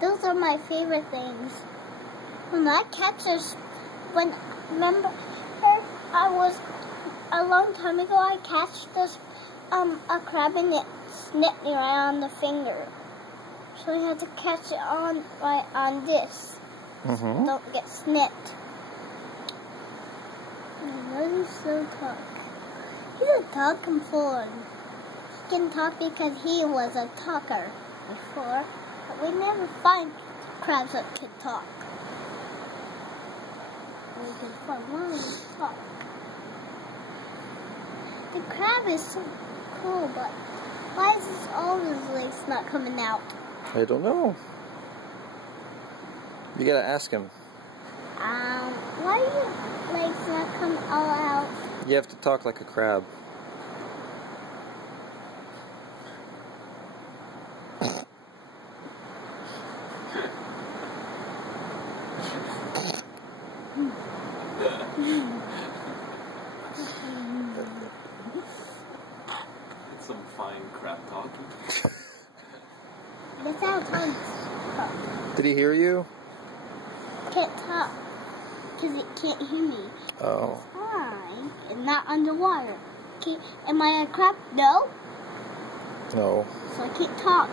Those are my favorite things. Remember, I was a long time ago. I catched this a crab and it snipped me right on the finger. So I had to catch it right on this. Mm-hmm. Don't get snipped. Why does he talk? He's a talking fool. He can talk because he was a talker before, but we never find crabs that can talk. We can find one that talk. The crab is so cool, but why is all his legs not coming out? I don't know. You gotta ask him. Why do his legs not come all out? You have to talk like a crab. That's some fine crab talking. That's how tongues talk. Did he hear you? Can't talk because it can't hear me. Oh. Fine. It's not underwater. Okay. Am I a crab? No. No. So I can't talk.